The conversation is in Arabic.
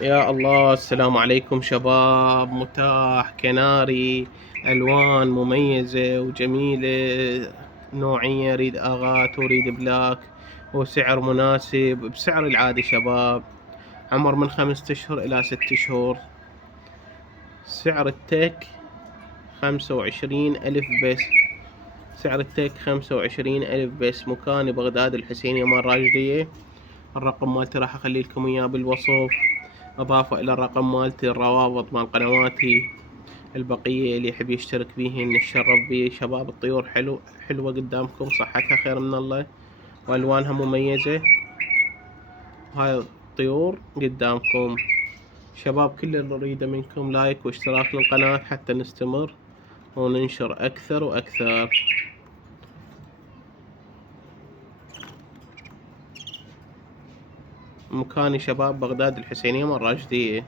يا الله، السلام عليكم شباب. متاح كناري، ألوان مميزة وجميلة، نوعية، أريد آغات وأريد بلاك، وسعر مناسب بسعر العادي شباب. عمر من 5 أشهر إلى 6 شهور. سعر التك 25,000 بس. سعر التك 25,000 بس. مكاني بغداد الحسينية مال راشدية. الرقم مالتي راح أخلي لكم إياه بالوصف، إضافة إلى الرقم مالتي الروابط مال قنواتي. البقية اللي يحب يشترك بيهن يتشرف بيه. شباب الطيور حلوة قدامكم، صحتها خير من الله وألوانها مميزة. هاي الطيور قدامكم شباب. كل اللي نريده منكم لايك واشتراك للقناة حتى نستمر وننشر أكثر وأكثر. مكاني شباب بغداد الحسينية مال راشدية.